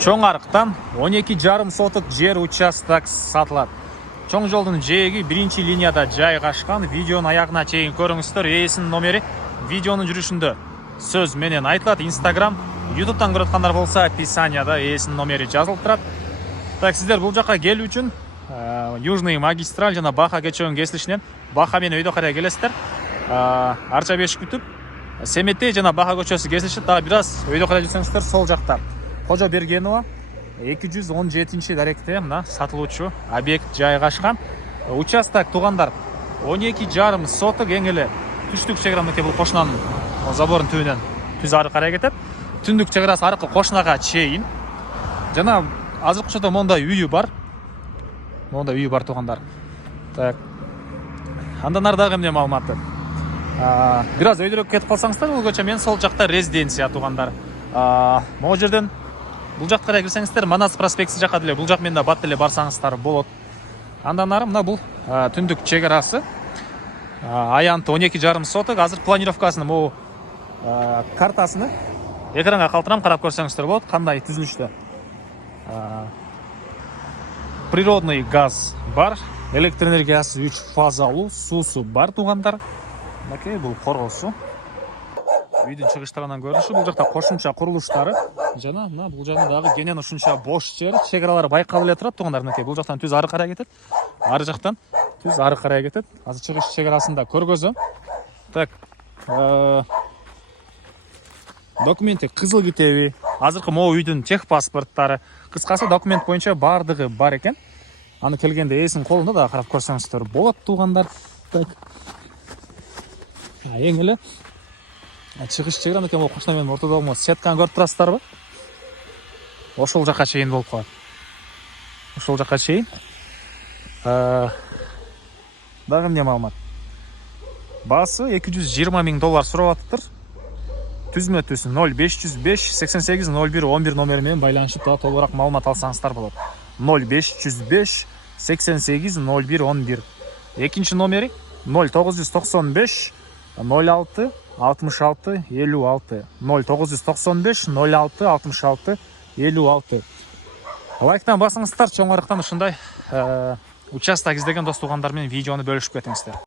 Чоң арықтан 12,5 сотық жер участок сатылады. Чоң жолдың жээги биринчи линияда жайгашкан. Видеонун аягына чейин көрүңүздөр. Ээсинин номери видеонун жүрүшүндө сөз менен айтылат. Instagram, YouTube'дан көрүп аткандар болсо, описанияда ээсинин номери жазылып турат. Так, сиздер бул жака келүү үчүн Южный магистраль жана Баха кечөөнүн кесилишинен Баха менен өйдө карай келесиздер. Арча бешик бүтүп, Семетей жана Баха көчөсү кесилишет. Дагы бир аз өйдө карай жүрсөңүздөр, сол жакта Кожо Бергенова 217-даректе мына сатылуучу объект жайгашкан. Участок туугандар 12,5 соток, эң эле түштүк чеграмдыкке бул кошунанын заборунун түбүнөн түз ары карай кетет. Түндүк чеграсы аркы кошунага чейин. Жана азыркы учурда мондай үйү бар. Мондай үйү бар туугандар. Так. Андан ары дагы эмне маалыматы? Бир аз өйдөрөөк кетип калсаңыздар, бул көчө мен сол жакта резиденция туугандар. Могу жерден бул жакка карай кирсеңиздер, Манас проспекти жака деле бул жак менен да бат деле барсаңыздар болот. Андан ары мына бул түндүк чеграсы. Аянты 12,5 соток. Азыр планировкасынын могу картасыны экранга калтырам, карап көрсөңүздөр болот. Кандай түзүлүштө. Природный газ бар, электр энергиясы 3 фазалуу, суусу бар туугандар. Мынакей бул коргосу. Үйдүн чыгыш тарабынан көрүнүшү. Бул жакта кошумча курулуштары жана мына бул жагы дагы кенен ушунча бош жер, чегралары байкалып эле турат туугандар. Мынакей бул жактан түз ары карай кетет. Ары жактан түз ары карай кетет. Азыр чыгыш чеграсын да көргөзөм. Так. Документи кызыл китеби, азыркы могу үйдүн тех паспорттары, кыскасы документ боюнча бардыгы бар экен. Аны келгенде ээсинин колунда да карап көрсөңүздөр болот туугандар. Так. Эң эле чыгыш чегра экен, бул кошуна менен ортодо болмос. Сетканы көрүп турасыздарбы? Ошол жака чейин болуп калат. Ошол жака чейин. Дагы эмне маалымат? Баасы $220 000 сурап атыптыр. Түзмө түз 0505 88 01 11 номери менен байланышып толугураак маалымат алсаңыздар болот. 0505 88 01 11. Экинчи номери 0995 06 66 56. 0995 06 66 56. Лайктан басыңыздар, чоң арыктан ушундай участок издеген дос туугандар менен видеону бөлүшүп кетиңиздер.